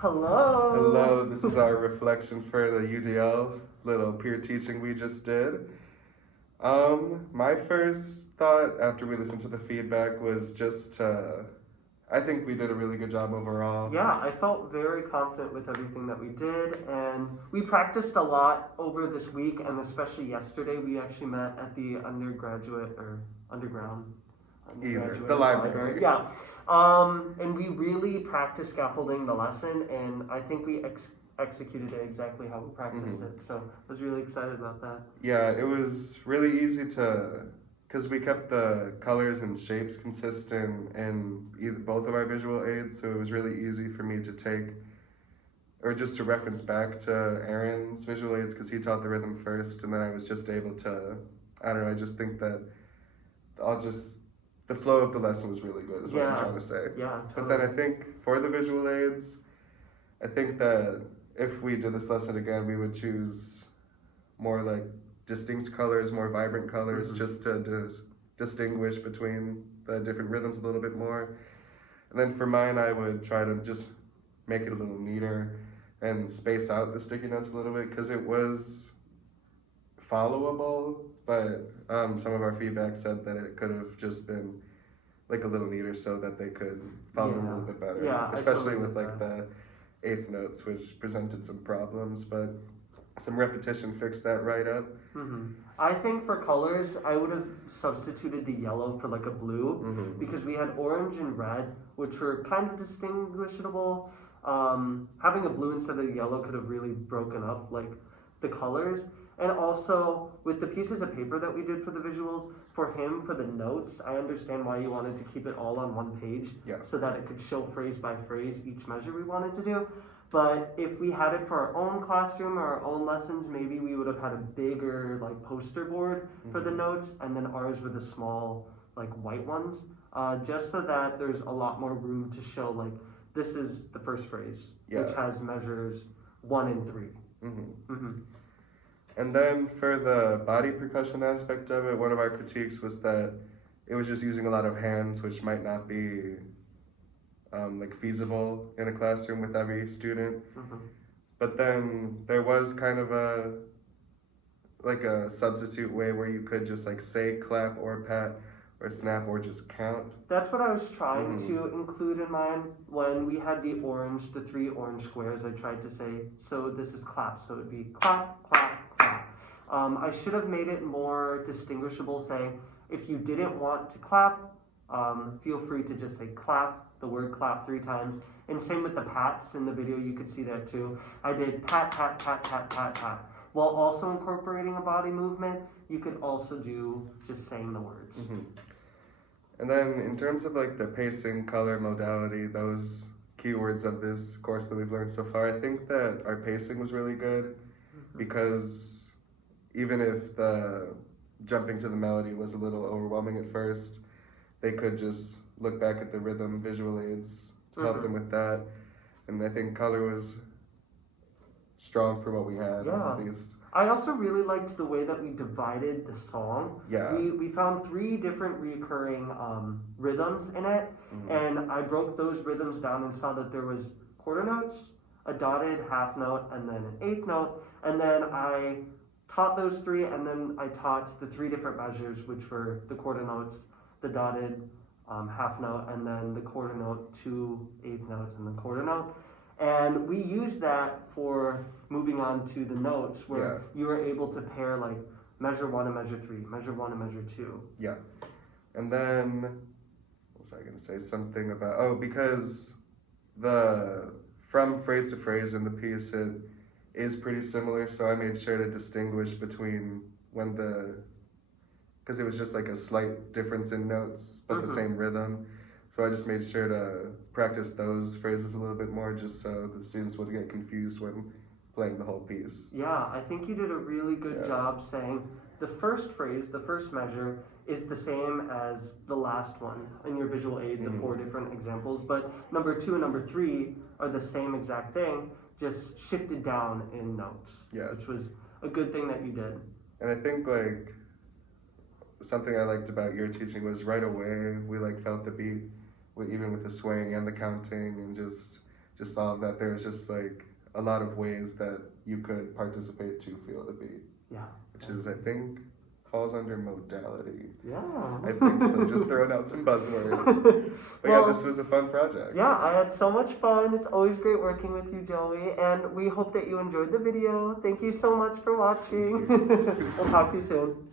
Hello! Hello, this is our reflection for the UDL little peer teaching we just did. My first thought after we listened to the feedback was just I think we did a really good job overall. Yeah, I felt very confident with everything that we did, and we practiced a lot over this week, and especially yesterday. We actually met at the underground The library. Yeah. And we really practiced scaffolding the lesson, and I think we executed it exactly how we practiced it. So I was really excited about that. Yeah, it was really easy because we kept the colors and shapes consistent in both of our visual aids, so it was really easy for me to take, or just to reference back to Aaron's visual aids because he taught the rhythm first, and then I was just able to, I don't know, I just think that the flow of the lesson was really good is what I'm trying to say. Yeah, totally. But then I think for the visual aids, I think that if we did this lesson again, we would choose more like distinct colors, more vibrant colors, just to distinguish between the different rhythms a little bit more. And then for mine, I would try to just make it a little neater and space out the sticky notes a little bit because it was followable, but some of our feedback said that it could have just been like a little neater so that they could follow a little bit better. Yeah, especially with like the eighth notes, which presented some problems, but some repetition fixed that right up. I think for colors, I would have substituted the yellow for like a blue because we had orange and red, which were kind of distinguishable. Having a blue instead of yellow could have really broken up like the colors. And also with the pieces of paper that we did for the visuals, for him, for the notes, I understand why you wanted to keep it all on one page so that it could show phrase by phrase each measure we wanted to do. But if we had it for our own classroom or our own lessons, maybe we would have had a bigger like poster board for the notes, and then ours were the small like white ones, just so that there's a lot more room to show like this is the first phrase, which has measures 1 and 3. And then for the body percussion aspect of it, one of our critiques was that it was just using a lot of hands, which might not be like feasible in a classroom with every student. But then there was kind of a substitute way where you could just like say clap or pat or snap or just count. That's what I was trying to include in mine. When we had the 3 orange squares, I tried to say, so this is clap, so it'd be clap, clap, clap. I should have made it more distinguishable, saying, if you didn't want to clap, feel free to just say clap, the word clap 3 times. And same with the pats in the video, you could see that too. I did pat, pat, pat, pat, pat, pat. While also incorporating a body movement, you could also do just saying the words. And then in terms of like the pacing, color, modality, those keywords of this course that we've learned so far, I think that our pacing was really good because even if the jumping to the melody was a little overwhelming at first, they could just look back at the rhythm visual aids to help them with that. And I think color was strong for what we had, at least. I also really liked the way that we divided the song. We found 3 different reoccurring rhythms in it, and I broke those rhythms down and saw that there was quarter notes, a dotted half note, and then an eighth note. And then I taught those 3, and then I taught the 3 different measures, which were the quarter notes, the dotted half note, and then the quarter note, 2 eighth notes, and the quarter note. And we used that for moving on to the notes where you were able to pair like measure 1 and measure 3, measure 1 and measure 2. Yeah. And then, what was I going to say? Something about, because from phrase to phrase in the piece, it is pretty similar. So I made sure to distinguish between because it was just like a slight difference in notes, but the same rhythm. So I just made sure to practice those phrases a little bit more just so the students wouldn't get confused when playing the whole piece. Yeah, I think you did a really good job saying the first phrase, the first measure, is the same as the last one in your visual aid, the 4 different examples, but number 2 and number 3 are the same exact thing, just shifted down in notes, which was a good thing that you did. And I think like something I liked about your teaching was right away we like felt the beat, even with the swaying and the counting, and just just all of that. There was just like a lot of ways that you could participate to feel the beat. Yeah. Which is, I think, falls under modality. Yeah. I think so. Just throwing out some buzzwords. But Well, yeah, this was a fun project. Yeah, I had so much fun. It's always great working with you, Joey. And we hope that you enjoyed the video. Thank you so much for watching. We'll talk to you soon.